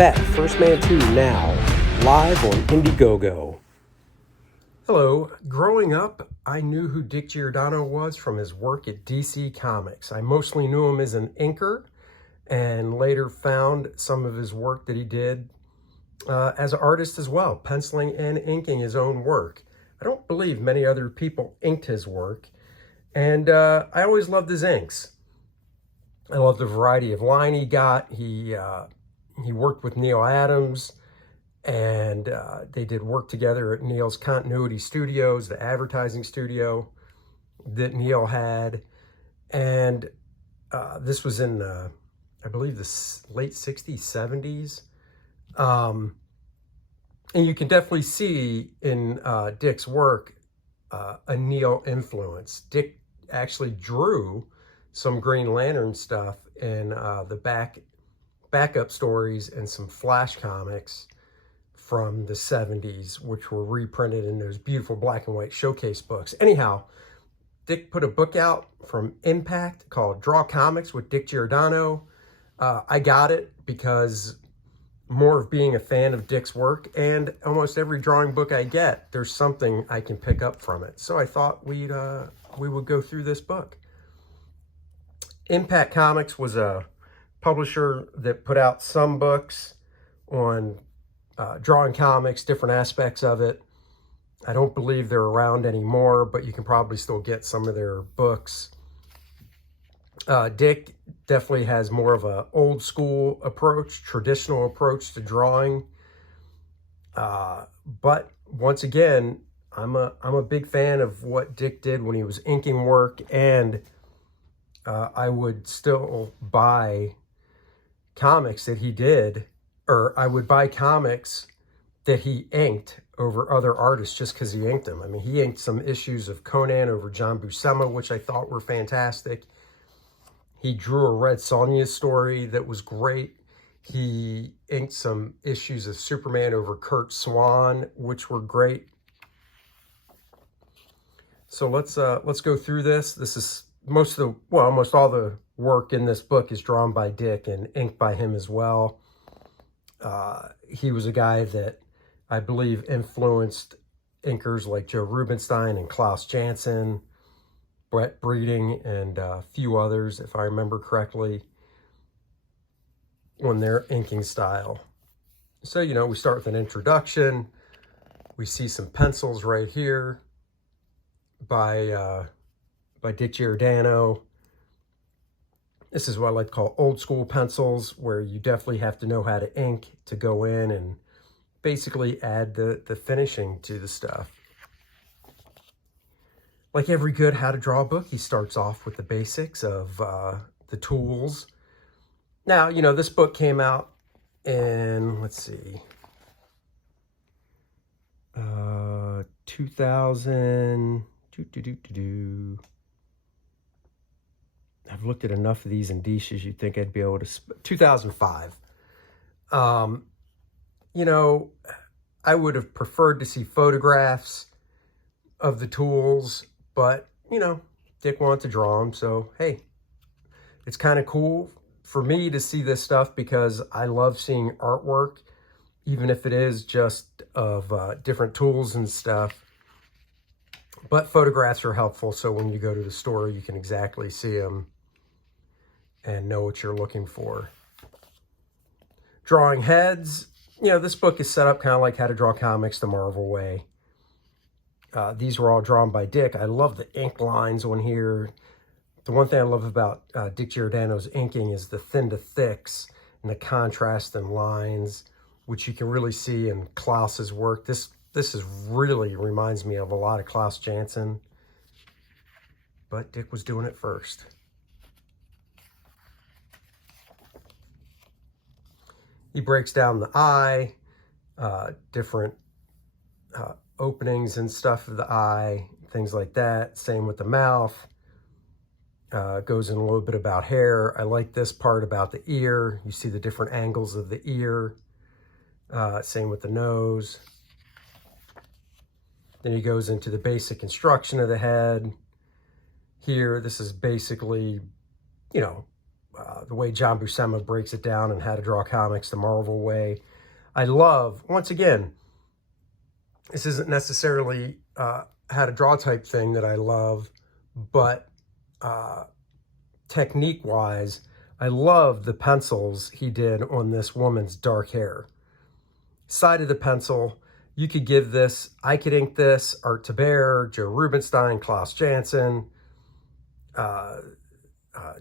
back. First Man 2 now, live on Indiegogo. Hello. Growing up, I knew who Dick Giordano was from his work at DC Comics. I mostly knew him as an inker and later found some of his work that he did as an artist as well, penciling and inking his own work. I don't believe many other people inked his work, and I always loved his inks. I loved the variety of line he got. He worked with Neil Adams, and they did work together at Neil's Continuity Studios, the advertising studio that Neil had. And this was in, I believe, the late 60s, 70s. And you can definitely see in Dick's work a Neil influence. Dick actually drew some Green Lantern stuff in the backup stories and some Flash comics from the 70s, which were reprinted in those beautiful black and white showcase books. Anyhow, Dick put a book out from Impact called Draw Comics with Dick Giordano. I got it because more of being a fan of Dick's work, and almost every drawing book I get, there's something I can pick up from it. So I thought we would go through this book. Impact Comics was a publisher that put out some books on drawing comics, different aspects of it. I don't believe they're around anymore, but you can probably still get some of their books. Dick definitely has more of an old school approach, traditional approach to drawing. But once again, I'm a big fan of what Dick did when he was inking work, and I would still buy comics that he did, or I would buy comics that he inked over other artists just because he inked them. I mean, he inked some issues of Conan over John Buscema, which I thought were fantastic. He drew a Red Sonja story that was great. He inked some issues of Superman over Kurt Swan, which were great. So let's go through this. This is almost all the work in this book is drawn by Dick and inked by him as well. He was a guy that I believe influenced inkers like Joe Rubinstein and Klaus Janson, Brett Breeding, and a few others, if I remember correctly, on their inking style. So, we start with an introduction. We see some pencils right here by Dick Giordano. This is what I like to call old school pencils, where you definitely have to know how to ink to go in and basically add the finishing to the stuff. Like every good how to draw book, he starts off with the basics of the tools. Now, this book came out in, let's see, 2000, I've looked at enough of these indices, you'd think I'd be able to, 2005. I would have preferred to see photographs of the tools, but, Dick wanted to draw them, so, hey, it's kind of cool for me to see this stuff because I love seeing artwork, even if it is just of different tools and stuff. But photographs are helpful, so when you go to the store, you can exactly see them and know what you're looking for. Drawing heads. This book is set up kind of like How to Draw Comics the Marvel Way. These were all drawn by Dick. I love the ink lines on here. The one thing I love about Dick Giordano's inking is the thin to thicks and the contrast in lines, which you can really see in Klaus's work. This is really reminds me of a lot of Klaus Janson, but Dick was doing it first. He breaks down the eye, different openings and stuff of the eye, things like that. Same with the mouth. Goes in a little bit about hair. I like this part about the ear. You see the different angles of the ear. Same with the nose. Then he goes into the basic construction of the head. Here, this is basically, the way John Buscema breaks it down and How to Draw Comics the Marvel Way. I love, once again, this isn't necessarily how to draw type thing that I love, but technique-wise, I love the pencils he did on this woman's dark hair. Side of the pencil, you could give this, I could ink this, Art Taber, Joe Rubinstein, Klaus Janson,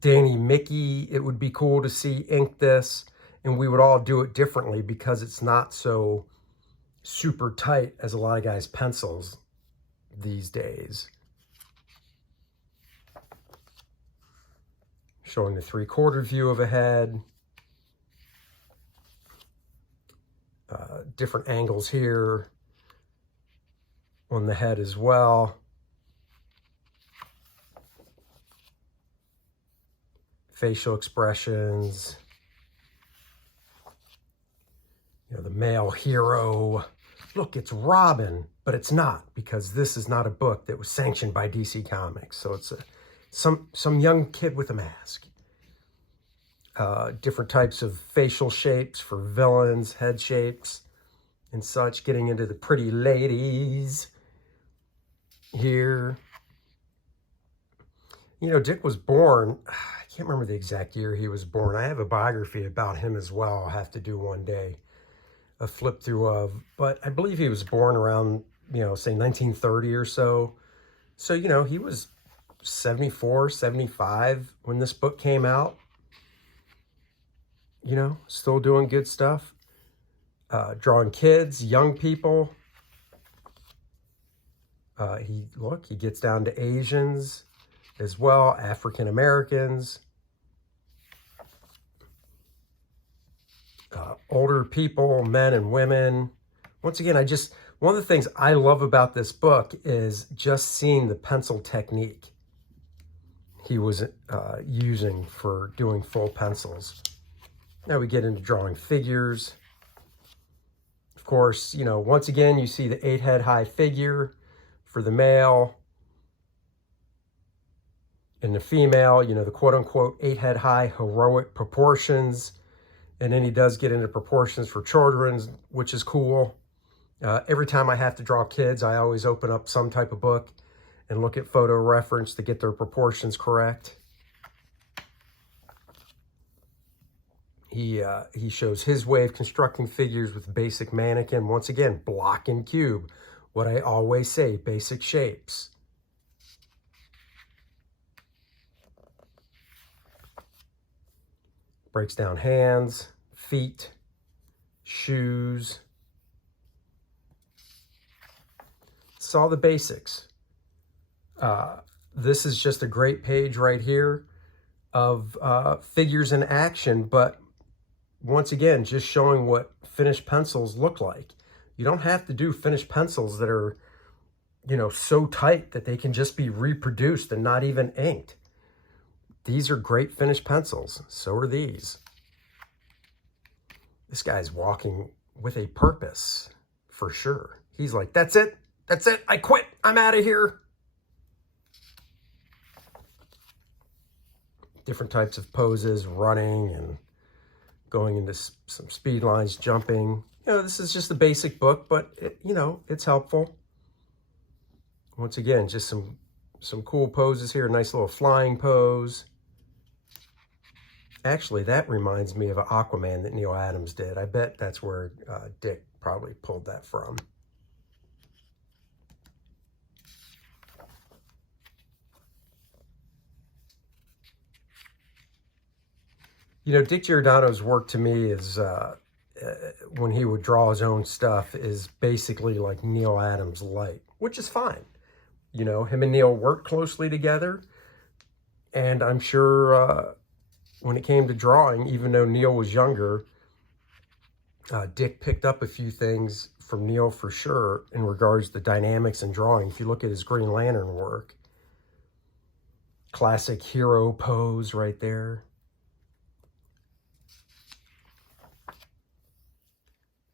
Danny Mickey. It would be cool to see ink this, and we would all do it differently because it's not so super tight as a lot of guys' pencils these days. Showing the 3/4 view of a head. Different angles here on the head as well. Facial expressions. You know, the male hero. Look, it's Robin, but it's not, because this is not a book that was sanctioned by DC Comics. So it's some young kid with a mask. Different types of facial shapes for villains, head shapes and such, getting into the pretty ladies here. You know, Dick was born, I can't remember the exact year he was born. I have a biography about him as well. I'll have to do one day, a flip through of, but I believe he was born around, you know, say 1930 or so. So, you know, he was 74, 75 when this book came out. You know, still doing good stuff. Drawing kids, young people. He gets down to Asians as well, African Americans. Older people, men and women. Once again, one of the things I love about this book is just seeing the pencil technique he was using for doing full pencils. Now we get into drawing figures. Of course, you know, once again, you see the 8-head high figure for the male. And the female, you know, the quote-unquote 8-head high heroic proportions. And then he does get into proportions for children, which is cool. Every time I have to draw kids, I always open up some type of book and look at photo reference to get their proportions correct. He shows his way of constructing figures with basic mannequin. Once again, block and cube. What I always say, basic shapes. Breaks down hands, feet, shoes. It's all the basics. This is just a great page right here of figures in action, but once again, just showing what finished pencils look like. You don't have to do finished pencils that are, you know, so tight that they can just be reproduced and not even inked. These are great finished pencils. So are these. This guy's walking with a purpose, for sure. He's like, that's it. That's it. I quit. I'm out of here. Different types of poses, running and going into some speed lines, jumping. You know, this is just a basic book, but you know, it's helpful. Once again, just some cool poses here. A nice little flying pose. Actually, that reminds me of an Aquaman that Neil Adams did. I bet that's where Dick probably pulled that from. You know, Dick Giordano's work to me is, when he would draw his own stuff, is basically like Neil Adams light, which is fine. You know, him and Neil worked closely together, and I'm sure when it came to drawing, even though Neil was younger, Dick picked up a few things from Neil for sure in regards to dynamics and drawing. If you look at his Green Lantern work, classic hero pose right there.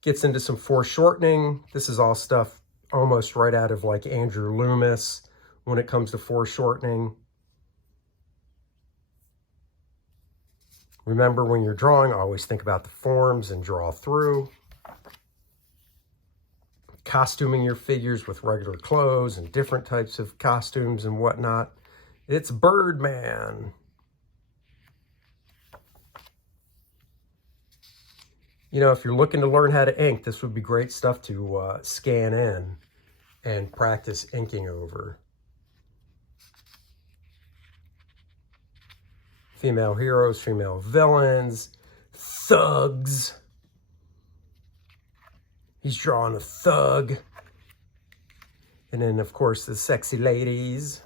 Gets into some foreshortening. This is all stuff almost right out of like Andrew Loomis when it comes to foreshortening. Remember, when you're drawing, always think about the forms and draw through. Costuming your figures with regular clothes and different types of costumes and whatnot. It's Birdman. You know, if you're looking to learn how to ink, this would be great stuff to scan in and practice inking over. Female heroes, female villains, thugs. He's drawing a thug. And then, of course, the sexy ladies.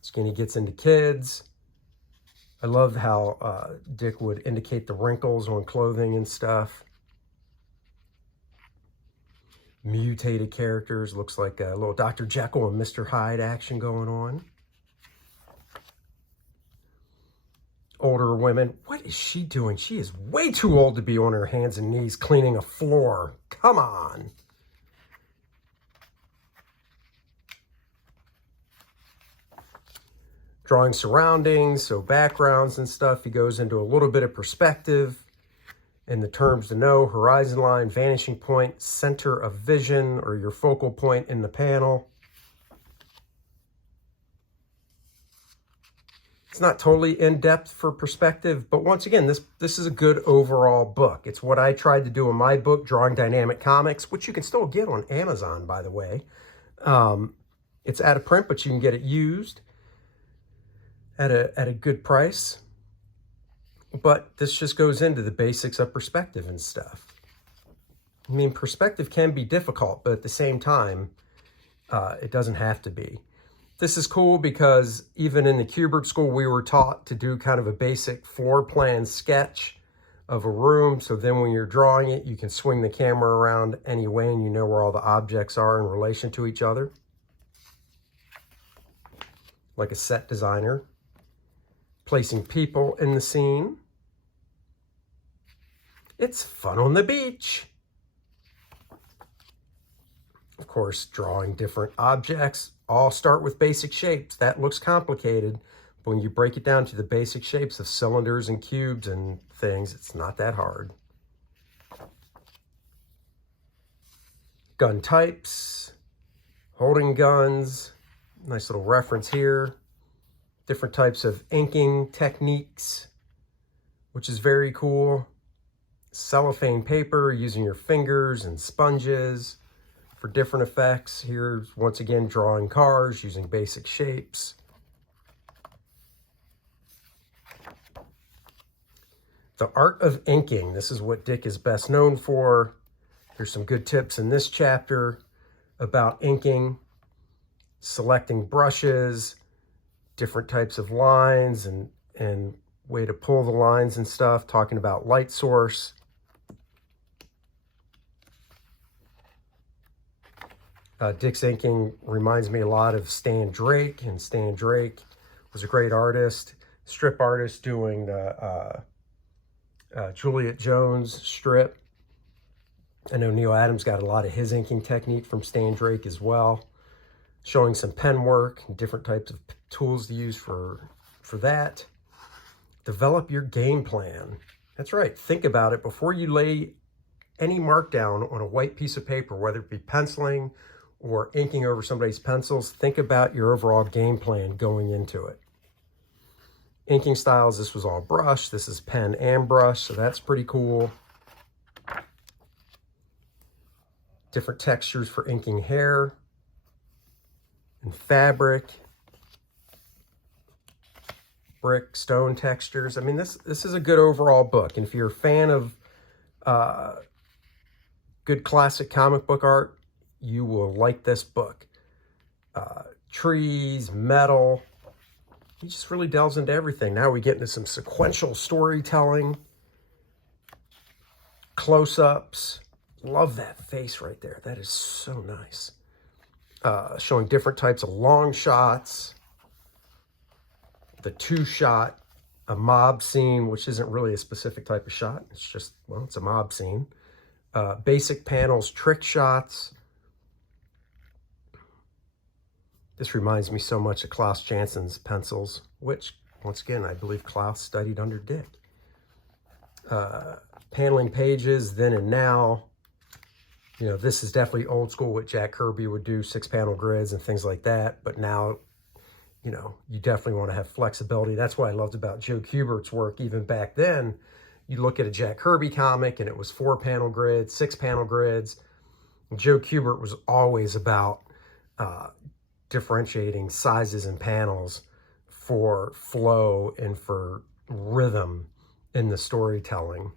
Skinny gets into kids. I love how Dick would indicate the wrinkles on clothing and stuff. Mutated characters. Looks like a little Dr. Jekyll and Mr. Hyde action going on. Older women. What is she doing? She is way too old to be on her hands and knees cleaning a floor. Come on. Drawing surroundings, so backgrounds and stuff. He goes into a little bit of perspective and the terms to know: horizon line, vanishing point, center of vision, or your focal point in the panel. It's not totally in-depth for perspective, but once again, this is a good overall book. It's what I tried to do in my book, Drawing Dynamic Comics, which you can still get on Amazon, by the way. It's out of print, but you can get it used at a good price. But this just goes into the basics of perspective and stuff. I mean, perspective can be difficult, but at the same time, it doesn't have to be. This is cool because even in the Kubert School, we were taught to do kind of a basic floor plan sketch of a room. So then when you're drawing it, you can swing the camera around any way and you know where all the objects are in relation to each other. Like a set designer. Placing people in the scene. It's fun on the beach. Of course, drawing different objects. All start with basic shapes. That looks complicated, but when you break it down to the basic shapes of cylinders and cubes and things, it's not that hard. Gun types, holding guns, nice little reference here. Different types of inking techniques, which is very cool. Cellophane paper, using your fingers and sponges for different effects. Here's once again drawing cars using basic shapes. The art of inking. This is what Dick is best known for. There's some good tips in this chapter about inking, selecting brushes, different types of lines and way to pull the lines and stuff, talking about light source. Dick's inking reminds me a lot of Stan Drake, and Stan Drake was a great artist, strip artist doing the Juliet Jones strip. I know Neil Adams got a lot of his inking technique from Stan Drake as well, showing some pen work and different types of tools to use for that. Develop your game plan. That's right. Think about it before you lay any mark down on a white piece of paper, whether it be penciling or inking over somebody's pencils. Think about your overall game plan going into it. Inking styles, this was all brush. This is pen and brush, so that's pretty cool. Different textures for inking hair and fabric. Brick, stone textures. I mean, this is a good overall book. And if you're a fan of good classic comic book art, you will like this book. Trees, metal. He just really delves into everything. Now we get into some sequential storytelling. Close-ups. Love that face right there. That is so nice. Showing different types of long shots. The two-shot, a mob scene, which isn't really a specific type of shot. It's just, well, it's a mob scene. Basic panels, trick shots. This reminds me so much of Klaus Jansson's pencils, which Once again, I believe Klaus studied under Dick. Paneling pages, then and now. You know, this is definitely old school what Jack Kirby would do, 6-panel grids and things like that. But now, you know, you definitely want to have flexibility. That's what I loved about Joe Kubert's work. Even back then, you look at a Jack Kirby comic and it was 4-panel grids, 6-panel grids. Joe Kubert was always about differentiating sizes and panels for flow and for rhythm in the storytelling.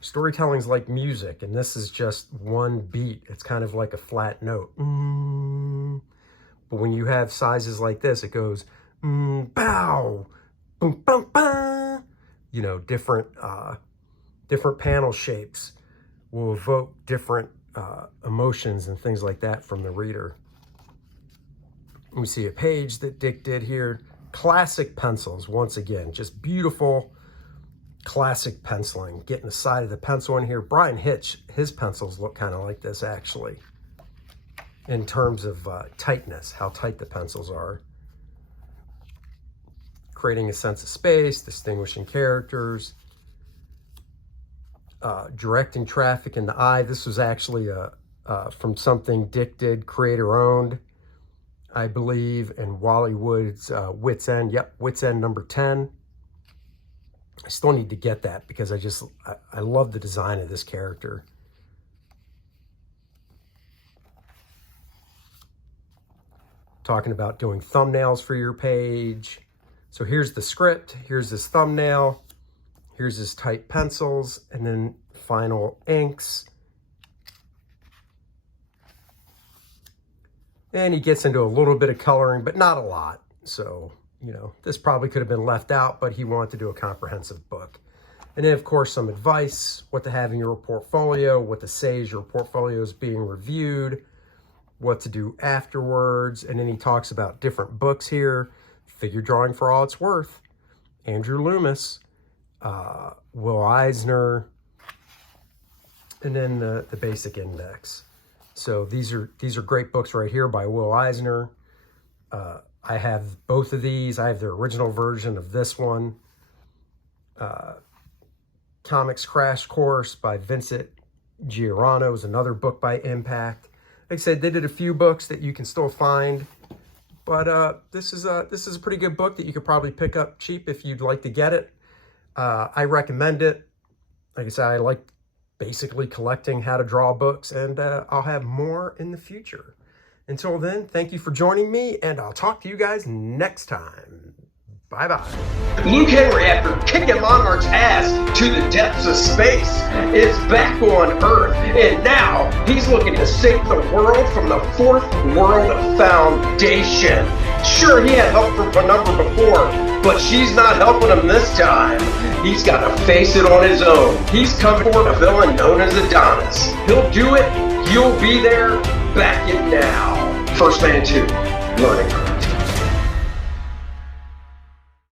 Storytelling's like music, and this is just one beat. It's kind of like a flat note. But when you have sizes like this, it goes bow, boom, boom, boom. You know, different panel shapes will evoke different emotions and things like that from the reader. We see a page that Dick did here. Classic pencils, once again, just beautiful classic penciling. Getting the side of the pencil in here. Brian Hitch, his pencils look kind of like this actually, in terms of tightness, how tight the pencils are. Creating a sense of space, distinguishing characters, directing traffic in the eye. This was actually from something Dick did, creator-owned, I believe, in Wally Wood's Wits End. Yep, Wits End number 10. I still need to get that because I love the design of this character. Talking about doing thumbnails for your page. So here's the script, here's this thumbnail, here's his type pencils, and then final inks. And he gets into a little bit of coloring, but not a lot. So, you know, this probably could have been left out, but he wanted to do a comprehensive book. And then, of course, some advice, what to have in your portfolio, what to say as your portfolio is being reviewed, what to do afterwards. And then he talks about different books here. Figure Drawing for All It's Worth, Andrew Loomis, Will Eisner, and then the Basic Index. So these are great books right here by Will Eisner. I have both of these. I have the original version of this one. Comics Crash Course by Vincent Giordano is another book by Impact. Like I said, they did a few books that you can still find. But this is a pretty good book that you could probably pick up cheap if you'd like to get it. I recommend it. Like I said, I like basically collecting how to draw books, and I'll have more in the future. Until then, thank you for joining me, and I'll talk to you guys next time. Bye-bye. Luke Henry, after kicking Monarch's ass to the depths of space, is back on Earth, and now he's looking to save the world from the Fourth World Foundation. Sure, he had help from Penumbra before, but she's not helping him this time. He's got to face it on his own. He's coming for a villain known as Adonis. He'll do it. You'll be there. Back it now. First Man 2, Learning Curve.